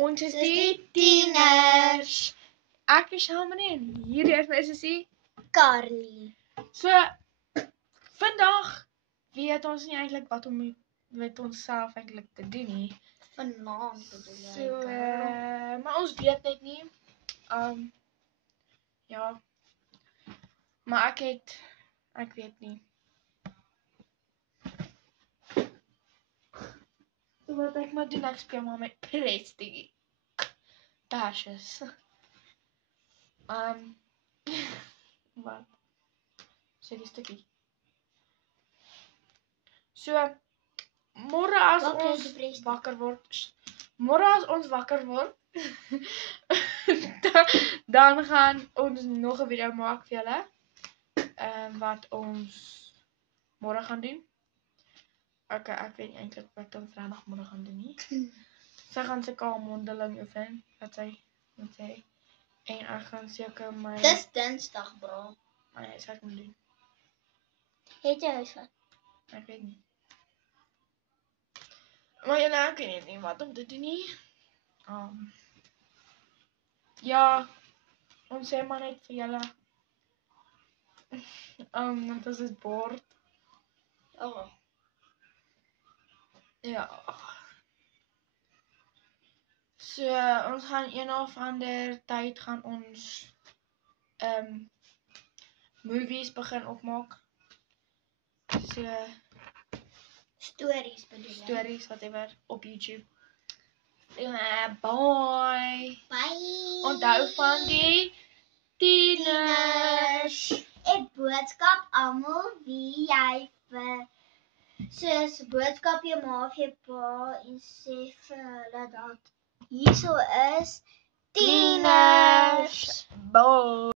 Ons is Dis die die tieners. Ek is Shalmanie en hierdie is my sussie. Carly. So, vandag weet ons nie eintlik wat om met onsself eintlik te doen nie. Vanaand bedoel jy, So, girl. maar ons weet net nie. Ja. Maar ek weet nie. So wat ek maar doen, ek speel maar met Prestige. Tasjes. Wat? Sê die stukkie. So, môre as Wat kry ons die Prestige? wakker word, môre as ons wakker word, dan gaan ons nog 'n video maak vir julle. Wat ons môre gaan doen. Okay, ek weet nie eintlik wat ons regtig môre gaan doen nie. Sy gaan sy mondeling oefen, wat sy moet sê. En ek gaan seker my Dis Dinsdag, bro. my huiswerk moet doen. Het jy huiswerk? Ek weet nie. Maar ja, ek weet nie wat om te doen nie. Ja, ons sê maar net vir julle. Want ons is bored. Oh. Ja. So, ons gaan een of ander tyd gaan ons movies begin opmaak. So, Stories bedoel jy? stories whatever op YouTube. Bye. Bye. Onthou van die tieners. 'n boodskap almal wie jy vir soos boodskap jou ma of jou pa en sê vir hulle dat hierso is tieners.